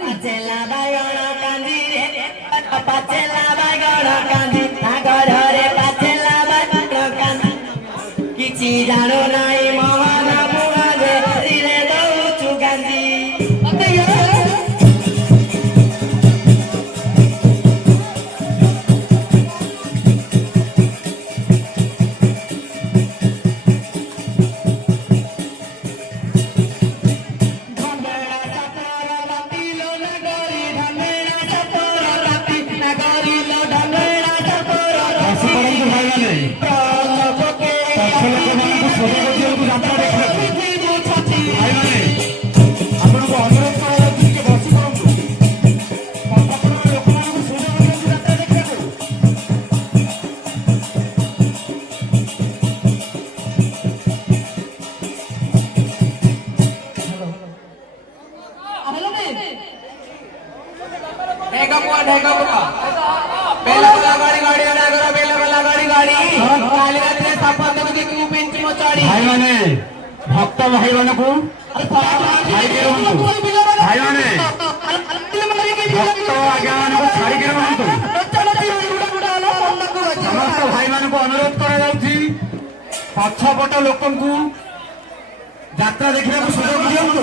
पाचेला बायगण कांदी रे पाचेला बायगण कांदी घर रे पाचेला बायगण कांदी किछि जानो नाई मोहन बुआ जे रे दउछु कांदी भक्त भाई मान को भाई मैंने भक्त आज्ञा मान को छाड़ी समस्त भाई मान को अनुरोध करा पछपट लोक यात्रा देखने को सुযোগ दियंतु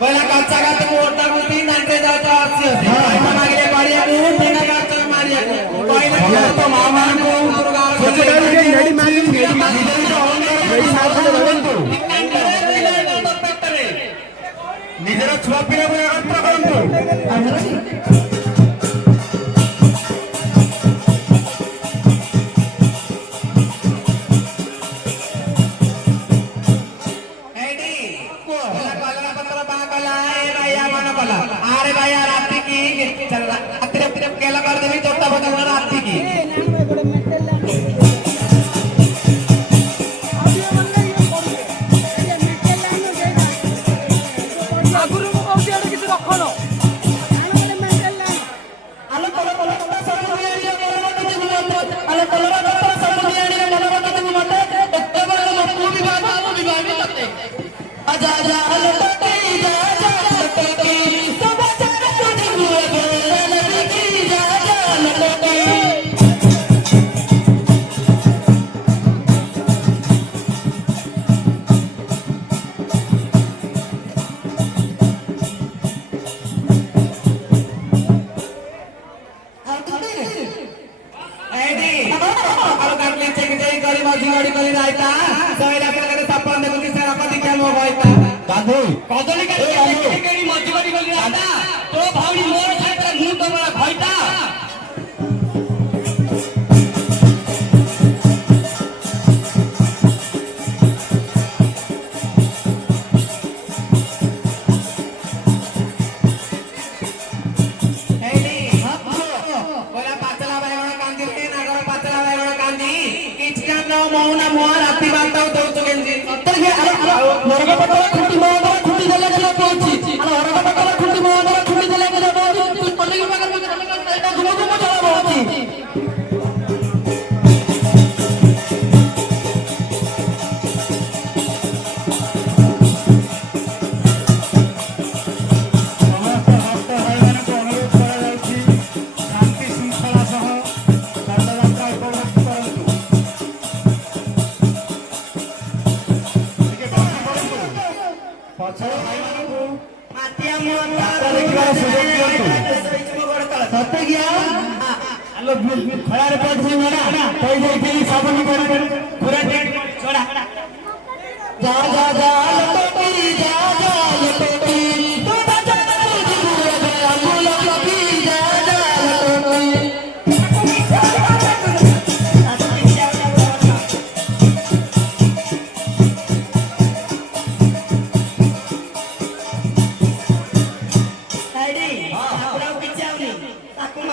बोला कच्चा का तो मोटा को तीन घंटे जाता आसी भाई मन आगे बढ़िया को बिना काचा मारिया कोई तो मां मान को रेडी मारी रेडी साथ में रहंतु निजर छुआ पिला को यात्रा करंतु अरे भैया रात्रि की चल अतिरिक्त केला कर देवी तोता बदलना रात्रि की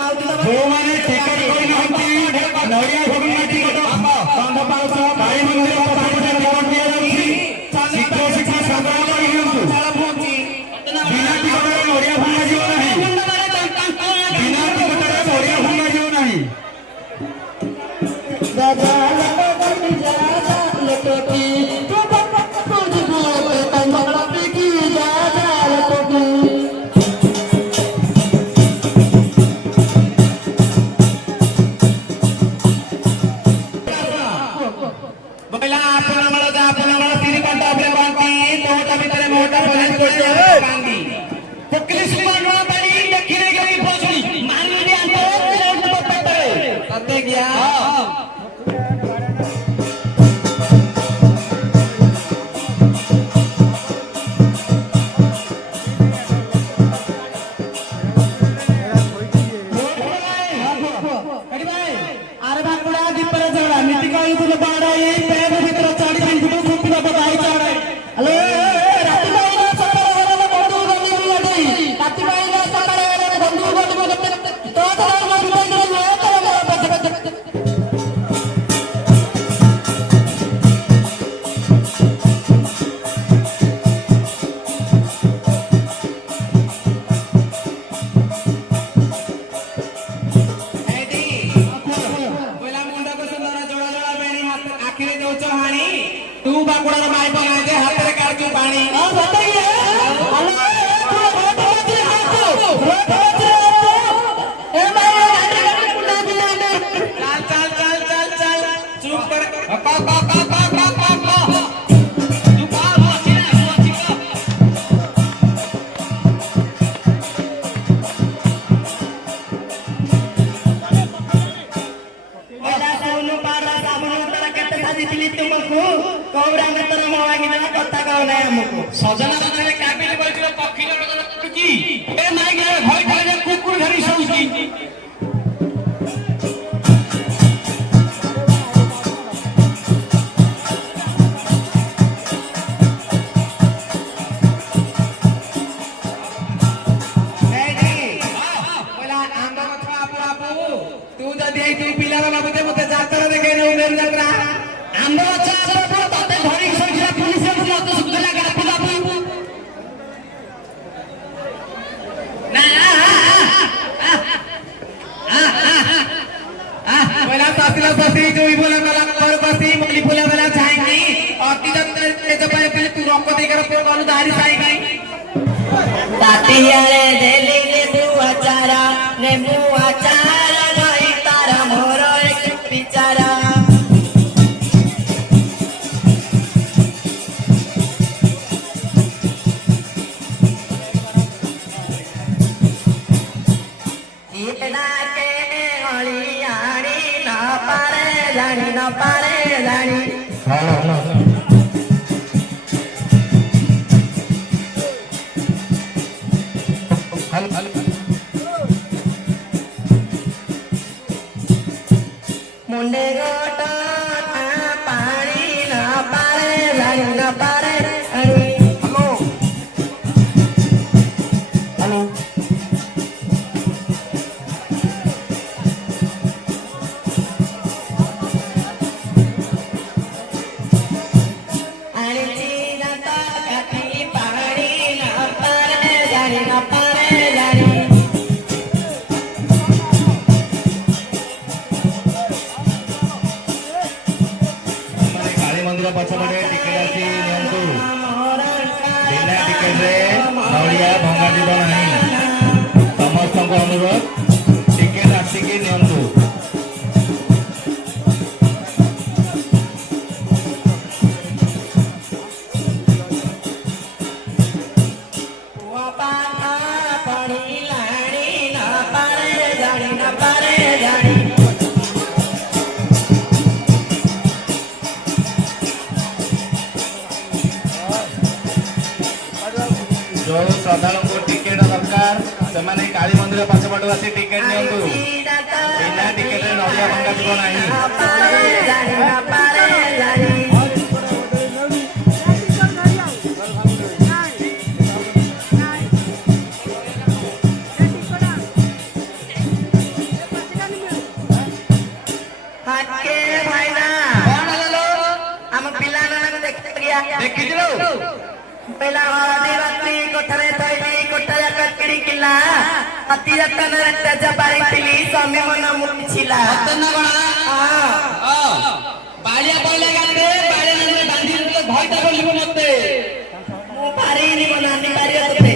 मंदिर कांदी पकली सुपरवा पानी देखिने गई पछड़ी मारी दे अंत पट्टे सत्य गया सजना सजना काबिल बोलছিল पक्षी की ए माई गे भय खाले कुकुर धरी सौची तू जदी तू पिलार बाबू मते जात्रा देखे न उमेर जात्रा आंदो अच्छा तते धरी सौची पुलिस को मत सुखला गापी बाबू ना बोला सासला सासी जो ही बोला मला पर बसी मुली बोला मला जाएंगे और तिजन ते पाए पहले तू रोको दे कर पे बालू दारी साई गई तातियारे देली नेबू आचारा गई तारा मोरो एक बिचारा न पारे जानी मुंडे गोटा पानी न पारे जानी न पारे हेलो हेलो पछपटे टिकेट आसी नियंतु बिना टिकेट रे नड़िया भंगा जीव नहीं समस्त को अनुरोध टिकेट आसिकी नियंतु जो श्रद्धालु को टिकेट दरकार से काली मंदिर पछपटू आसी टिकेट नियंतु बिना टिकेट रे नड़िया भंगा जीव नहीं पहला आदिवासी कोठरे थैली कोठया कटकड़ी किला अति रतन रत्या बारी थिली स्वामी मन मुक्ति छिला रतन गणा बालिया बोले गाते बालिया नने बांधी तो भयटा बोलिबो मते मु पारी नि बनानी पारी होते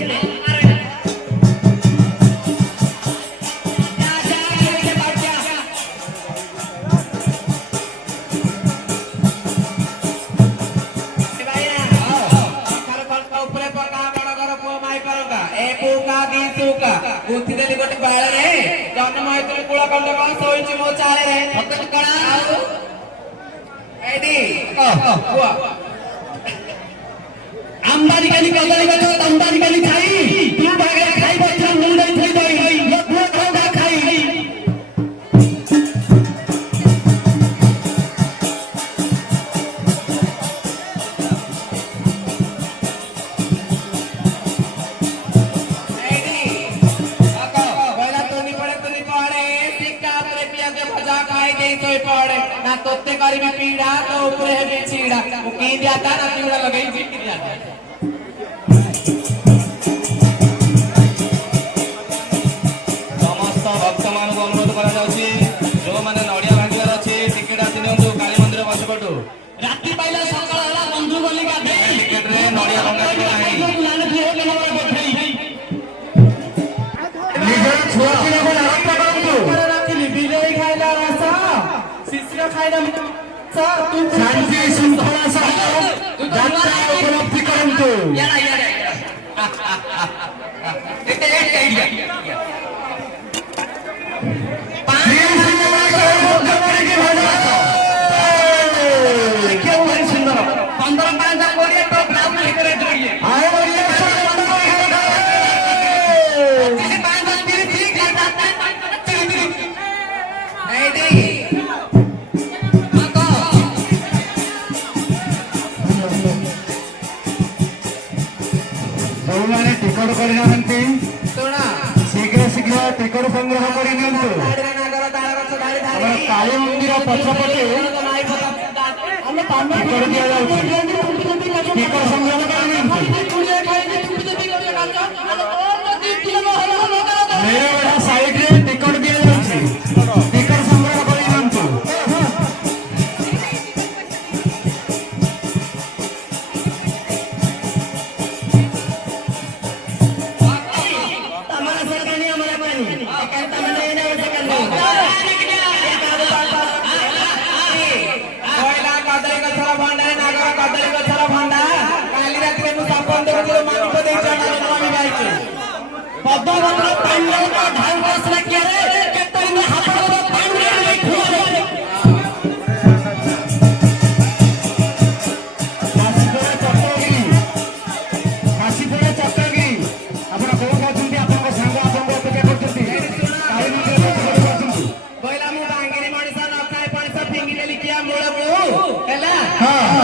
କଣ୍ଡକ ଶୋଇଛି ମୋ ଚାଳରେ ଏଇଠି କୁହ ଆମ୍ବାରି କାଲି କଦଳୀ ଗଛ ତମ୍ବାରି କାଲି ଛାଇ ତୁ ଭାଗରେ ଖାଇ ବଛ ମୁଣ୍ଡ ଥୋଇ ଦଇ ଲୋକ ଖାଉକା ଖାଇ ना तोते करी पीड़ा तो ऊपर है छीड़ा वो की जाता ना पीड़ा लगे जीत जाता समस्त भक्त मान को अनुरोध करा जाउछि जो माने नडिया भांगियार अछि टिकेट आसी नियंतु काली मंदिर पछपटु राती पाइला सकाळ होला बंधु गली गाधे टिकेट रे नडिया भंगा दिबो नाही लाने दिए के नंबर गोठई ନିଜର ଛୁଆପିଲାକୁ ଲାଳନ କରନ୍ତୁ। ରାତିଲି ବିଲେଇ ଖାଇଲା ରସ ଶିଶିର ଖାଇଲା सा तू ଶାନ୍ତି ଶୃଙ୍ଖଳା ସହ ଯାତ୍ରା ଉପଲବ୍ଧି କରନ୍ତୁ। याडा याडा एटे एटे ଶ୍ରୀ ସିନେମା ମୁଖ୍ୟ କରିକି ଭାଗ देखियो भारी सुंदर 15 5 कोड़िए तो ब्लाउज लेकर जोड़िए आए इलेक्शन मंडल किसी 5 30 ठीक लगता नहीं दी ଯେଉଁମାନେ ଟିକଟ କରିନାହାନ୍ତି सुना ଶୀଘ୍ର ଶୀଘ୍ର ଟିକଟ ସଂଗ୍ରହ କରି ନିଅନ୍ତୁ। ଆମର କାଳୀ ମନ୍ଦିର ପଛପଟେ ଟିକଟ ଦିଆଯାଉଛି। ଟିକଟ ସଂଗ୍ରହ କରି ନିଅନ୍ତୁ। ମେଳବେଢା ସାଇଡରେ ଟିକଟ ଦିଆଯାଉଛି। ଟିକଟ ସଂଗ୍ରହ କରି ନିଅନ୍ତୁ। हमारा सरकार नहीं हमारा पानी कहता मैंने ये ना वैसे कर लो कोयला कदली गछर भंडारे नागर कदली गछर भंडा काली रात में संपन्न देव माटी को दे चढ़ा नमी भाई के पद्मवंत पांडे का ढाल बस रखे रे केतरी में हाथ को पांडे में खोले କାଶୀପୁର ଚକ୍ରଗିରି ଆପଣ କୋଉଠି ଅଛନ୍ତି? ଆପଣଙ୍କ ସାଙ୍ଗ ଆପଣଙ୍କୁ ଅପେକ୍ଷା କରୁଛନ୍ତି। କାଳୀ ମନ୍ଦିର ପଛପଟେ ଅଛନ୍ତି। कोयला मु बांगिरी मଣିଷ न ଖାଏ ପଣିଷ ଫିଙ୍ଗି ଦେଲି କିଆ ମୂଳ ମୂଳ ହେଲା ହଁ।